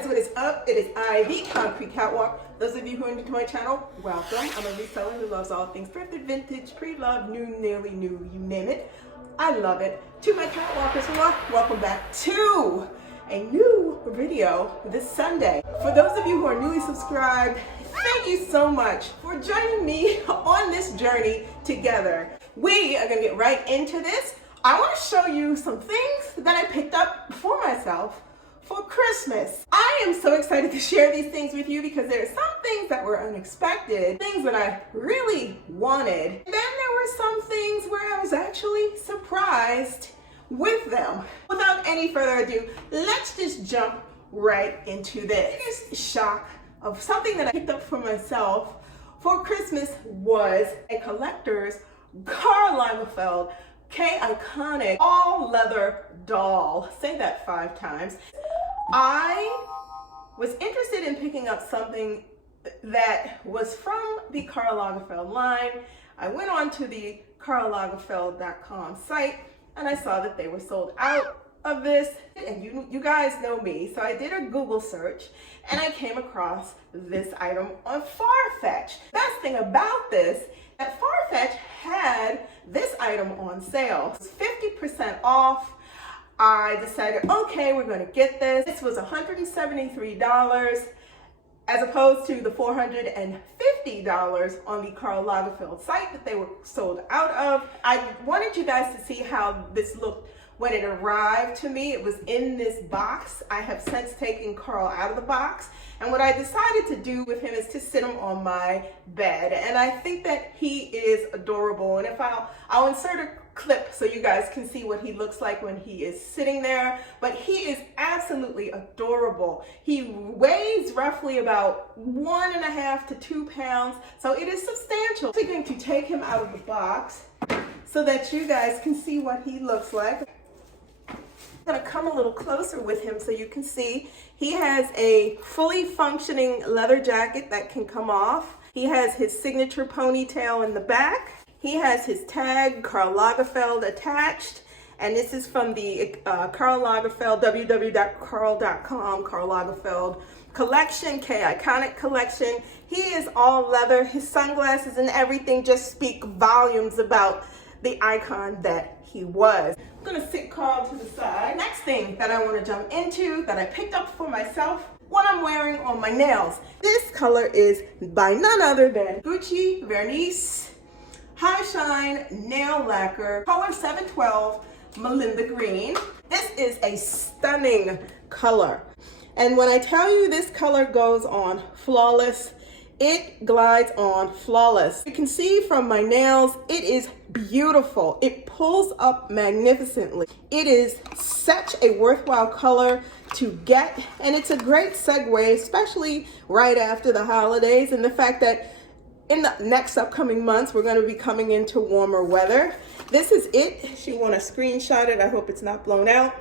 guys, what is up? It is I, the Concrete Catwalk. Those of you who are new to my channel, welcome. I'm a reseller who loves all things thrifted, vintage, pre-loved, new, nearly new, you name it. I love it. To my catwalkers, welcome back to a new video this Sunday. For those of you who are newly subscribed, thank you so much for joining me on this journey together. We are gonna get right into this. I want to show you some things that I picked up for myself for Christmas. I am so excited to share these things with you because there are some things that were unexpected, things that I really wanted. And then there were some things where I was actually surprised with them. Without any further ado, let's just jump right into this. The biggest shock of something that I picked up for myself for Christmas was a collector's Karl iconic all leather doll. Say that 5 times. I was interested in picking up something that was from the Karl line. I went on to the karllagerfeld.com site and I saw that they were sold out of this, and you guys know me, so I did a Google search and I came across this item on Farfetch. Best thing about this, that Farfetch had this item on sale. It was 50% off. I decided, okay, we're gonna get this. This was $173 as opposed to the $450 on the Karl Lagerfeld site that they were sold out of. I wanted you guys to see how this looked when it arrived to me. It was in this box. I have since taken Karl out of the box. And what I decided to do with him is to sit him on my bed. And I think that he is adorable. And if I'll insert a clip so you guys can see what he looks like when he is sitting there. But he is absolutely adorable. He weighs roughly about 1.5 to 2 pounds. So it is substantial. I'm going to take him out of the box so that you guys can see what he looks like. I'm going to come a little closer with him so you can see. He has a fully functioning leather jacket that can come off. He has his signature ponytail in the back. He has his tag, Karl Lagerfeld, attached. And this is from the Karl Lagerfeld, www.karl.com, Karl Lagerfeld collection, Iconic collection. He is all leather. His sunglasses and everything just speak volumes about the icon that he was. I'm gonna sit Karl to the side. Next thing that I want to jump into that I picked up for myself, what I'm wearing on my nails. This color is by none other than Gucci Vernice High Shine Nail Lacquer, color 712, Melinda Green. This is a stunning color. And when I tell you this color goes on flawless, it glides on flawless. You can see from my nails, it is beautiful. It pulls up magnificently. It is such a worthwhile color to get, and it's a great segue, especially right after the holidays and the fact that in the next upcoming months, we're going to be coming into warmer weather. This is it. If you want to screenshot it, I hope it's not blown out.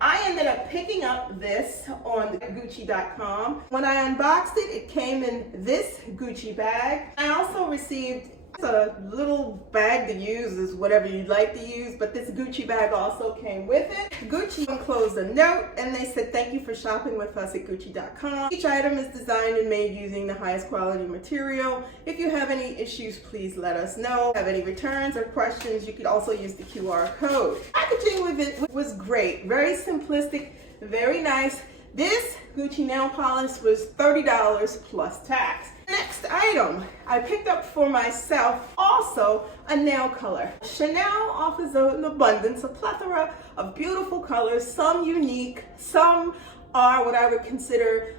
I ended up picking up this on Gucci.com. When I unboxed it, it came in this Gucci bag. I also received a little bag to use, is whatever you'd like to use, but this Gucci bag also came with it. Gucci enclosed a note and they said, thank you for shopping with us at Gucci.com. Each item is designed and made using the highest quality material. If you have any issues, please let us know. Have any returns or questions, you could also use the QR code. Packaging with it was great, very simplistic, very nice. This Gucci nail polish was $30 plus tax. Next item I picked up for myself, also a nail color. Chanel offers an abundance, a plethora of beautiful colors, some unique, some are what I would consider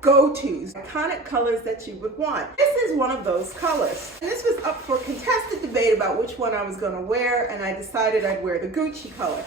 go-tos, iconic colors that you would want. This is one of those colors. And this was up for contested debate about which one I was going to wear, and I decided I'd wear the Gucci color.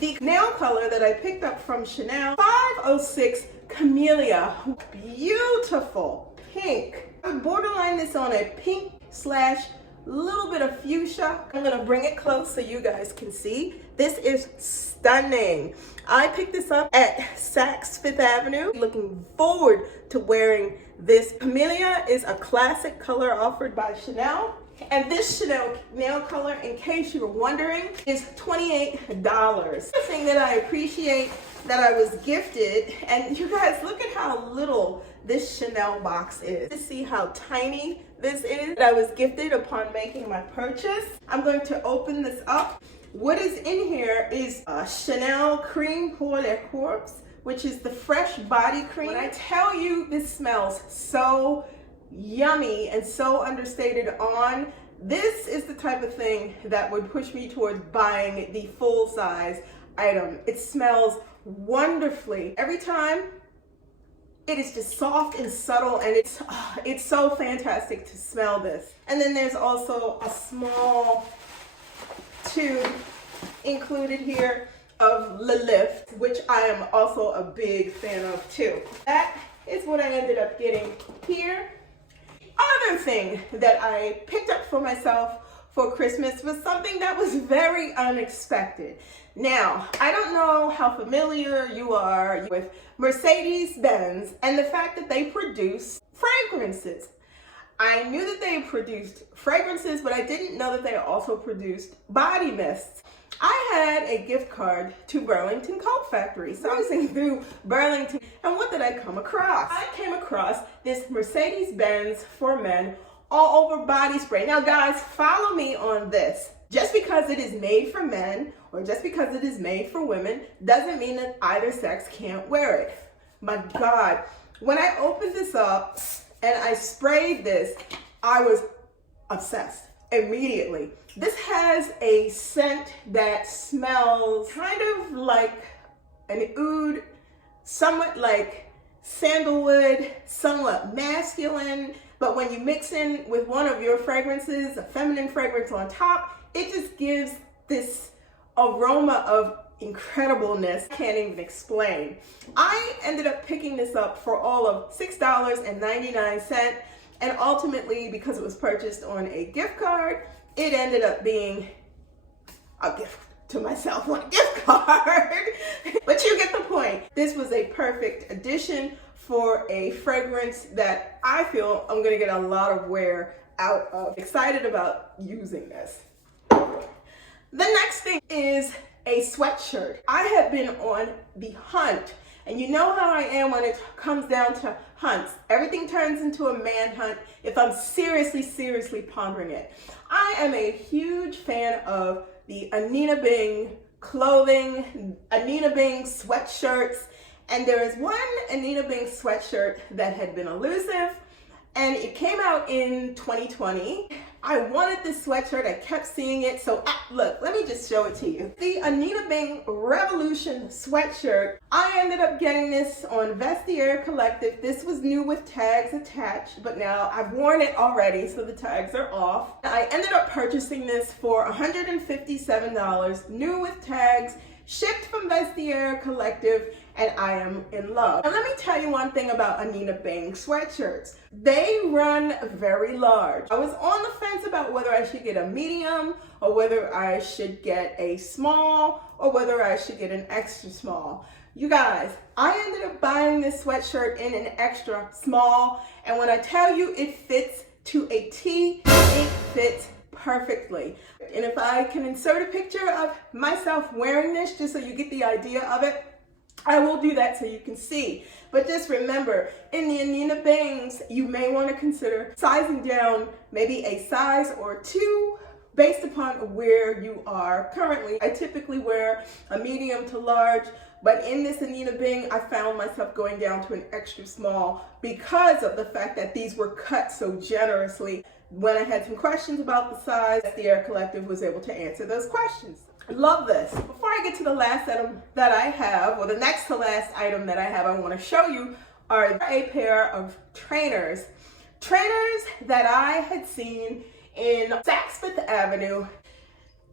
The nail color that I picked up from Chanel, 506 Camellia, beautiful pink. I would borderline this on a pink slash little bit of fuchsia. I'm gonna bring it close so you guys can see. This is stunning. I picked this up at Saks Fifth Avenue. Looking forward to wearing this. Camellia is a classic color offered by Chanel. And this Chanel nail color, in case you were wondering, is $28. The thing that I appreciate that I was gifted, and you guys look at how little this Chanel box is. To see how tiny this is that I was gifted upon making my purchase. I'm going to open this up. What is in here is Chanel Cream pour le Corps, which is the fresh body cream. When I tell you this smells so yummy and so understated on, this is the type of thing that would push me towards buying the full size item. It smells wonderfully. Every time it is just soft and subtle, and it's so fantastic to smell this. And then there's also a small tube included here of Le Lift, which I am also a big fan of too. That is what I ended up getting here. Other thing that I picked up for myself for Christmas was something that was very unexpected. Now, I don't know how familiar you are with Mercedes-Benz and the fact that they produce fragrances. I knew that they produced fragrances, but I didn't know that they also produced body mists. I had a gift card to Burlington Coat Factory, so I was going through Burlington, and what did I come across? I came across this Mercedes-Benz for Men all over body spray. Now guys, follow me on this. Just because it is made for men or just because it is made for women doesn't mean that either sex can't wear it. My God, when I opened this up and I sprayed this, I was obsessed immediately. This has a scent that smells kind of like an oud, somewhat like sandalwood, somewhat masculine, but when you mix in with one of your fragrances, a feminine fragrance on top, it just gives this aroma of incredibleness. I can't even explain. I ended up picking this up for all of $6.99, and ultimately, because it was purchased on a gift card, it ended up being a gift to myself on a gift card. But you get the point. This was a perfect addition for a fragrance that I feel I'm gonna get a lot of wear out of. Excited about using this. The next thing is a sweatshirt. I have been on the hunt, and you know how I am when it comes down to hunts. Everything turns into a manhunt if I'm seriously pondering it. I am a huge fan of the Anine Bing clothing, Anine Bing sweatshirts, and there is one Anine Bing sweatshirt that had been elusive, and it came out in 2020. I wanted this sweatshirt, I kept seeing it, so look, let me just show it to you. The Anine Bing Revolution sweatshirt, I ended up getting this on Vestiaire Collective. This was new with tags attached, but now I've worn it already, so the tags are off. I ended up purchasing this for $157, new with tags, shipped from Vestiaire Collective, and I am in love. Now let me tell you one thing about Anine Bing sweatshirts. They run very large. I was on the fence about whether I should get a medium or whether I should get a small or whether I should get an extra small. You guys, I ended up buying this sweatshirt in an extra small, and when I tell you it fits to a T, it fits perfectly. And if I can insert a picture of myself wearing this just so you get the idea of it, I will do that so you can see. But just remember, in the Anine Bings, you may want to consider sizing down maybe a size or two based upon where you are currently. I typically wear a medium to large, but in this Anine Bing, I found myself going down to an extra small because of the fact that these were cut so generously. When I had some questions about the size, the Air Collective was able to answer those questions. I love this. Before I get to the last item that I have, or the next to last item that I have, I want to show you are a pair of trainers. Trainers that I had seen in Saks Fifth Avenue.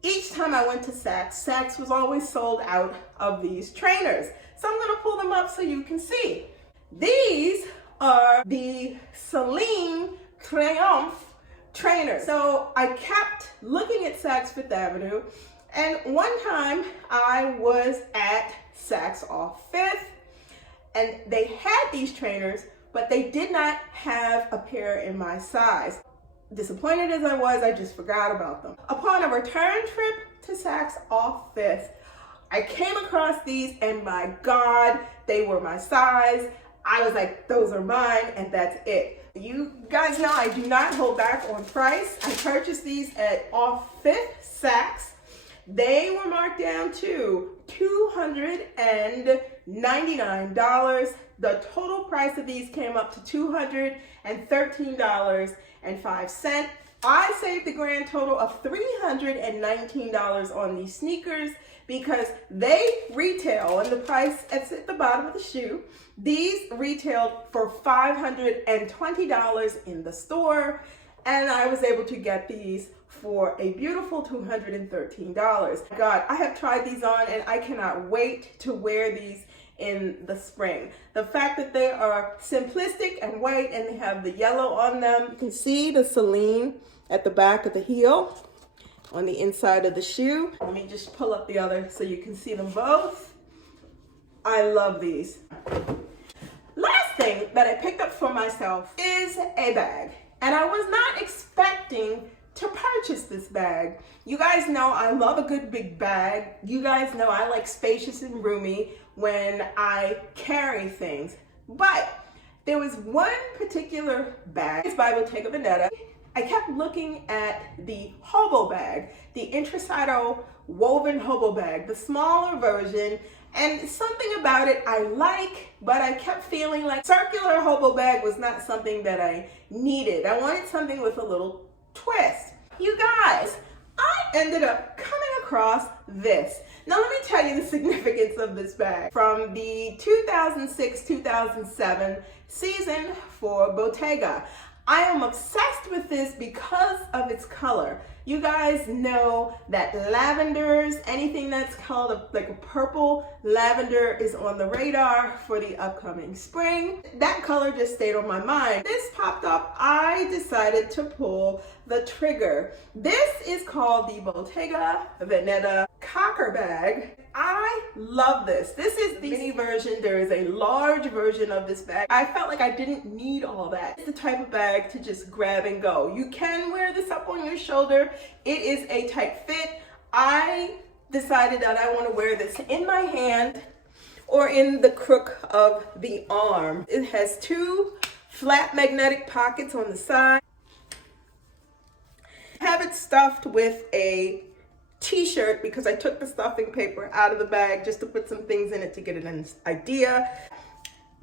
Each time I went to Saks, Saks was always sold out of these trainers. So I'm going to pull them up so you can see. These are the CELINE TRIOMPHE trainers. So I kept looking at Saks Fifth Avenue, and one time I was at Saks off Fifth, and they had these trainers, but they did not have a pair in my size. disappointed as I was, I just forgot about them. Upon a return trip to Saks off 5th, I came across these and my God, they were my size. I was like, those are mine, and that's it. You guys know I do not hold back on price. I purchased these at off 5th Saks. They were marked down to $299. The total price of these came up to $213.05. I saved a grand total of $319 on these sneakers because they retail, and the price is at the bottom of the shoe. These retailed for $520 in the store, and I was able to get these for a beautiful $213. God, I have tried these on and I cannot wait to wear these in the spring. The fact that they are simplistic and white and they have the yellow on them. You can see the CELINE at the back of the heel on the inside of the shoe. Let me just pull up the other so you can see them both. I love these. Last thing that I picked up for myself is a bag. And I was not expecting to purchase this bag. You guys know I love a good big bag. You guys know I like spacious and roomy when I carry things. But there was one particular bag. It's by Bottega Veneta. I kept looking at the hobo bag, the intracido woven hobo bag, the smaller version, and something about it I like, but I kept feeling like circular hobo bag was not something that I needed. I wanted something with a little twist. You guys, I ended up coming across this. Now let me tell you the significance of this bag. From the 2006-2007 season for Bottega, I am obsessed with this because of its color. You guys know that lavenders, anything that's called like a purple lavender is on the radar for the upcoming spring. That color just stayed on my mind. This popped up, I decided to pull the trigger. This is called the Bottega Veneta Cocker bag. I love this. This is the mini version. There is a large version of this bag. I felt like I didn't need all that. It's the type of bag to just grab and go. You can wear this up on your shoulder. It is a tight fit. I decided that I want to wear this in my hand or in the crook of the arm. It has two flat magnetic pockets on the side. I have it stuffed with a t-shirt because I took the stuffing paper out of the bag just to put some things in it to get an idea.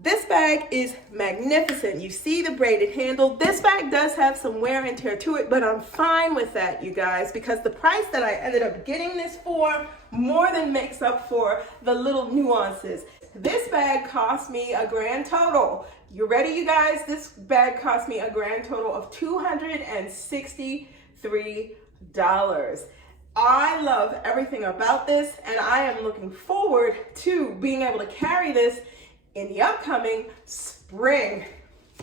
This bag is magnificent. You see the braided handle. This bag does have some wear and tear to it, but I'm fine with that, you guys, because the price that I ended up getting this for more than makes up for the little nuances. This bag cost me a grand total. You ready, you guys? This bag cost me a grand total of $263. I love everything about this, and I am looking forward to being able to carry this in the upcoming spring.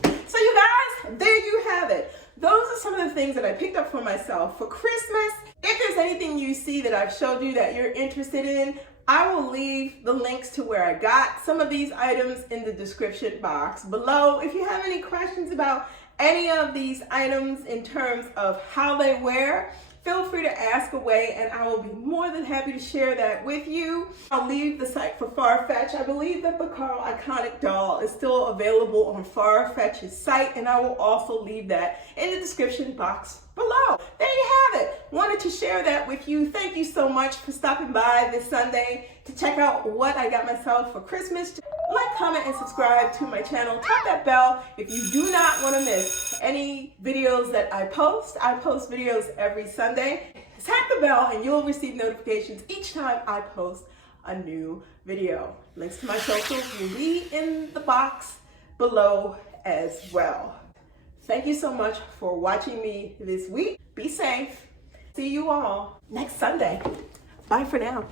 So you guys, there you have it. Those are some of the things that I picked up for myself for Christmas. If there's anything you see that I've showed you that you're interested in, I will leave the links to where I got some of these items in the description box below. If you have any questions about any of these items in terms of how they wear, feel free to ask away and I will be more than happy to share that with you. I'll leave the site for Farfetch. I believe that the Karl iconic doll is still available on Farfetch's site, and I will also leave that in the description box below. There you have it. Wanted to share that with you. Thank you so much for stopping by this Sunday to check out what I got myself for Christmas. Like, comment, and subscribe to my channel. Tap that bell if you do not want to miss any videos that I post. I post videos every Sunday. Tap the bell and you'll receive notifications each time I post a new video. Links to my socials will be in the box below as well. Thank you so much for watching me this week. Be safe. See you all next Sunday. Bye for now.